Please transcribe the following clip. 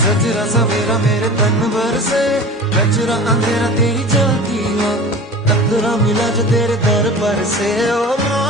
सजरा सवेरा मेरे तन भर से, कचरा अंधेरा तेरी जाती हो, कतरा मिला जो तेरे दर पर से। ओ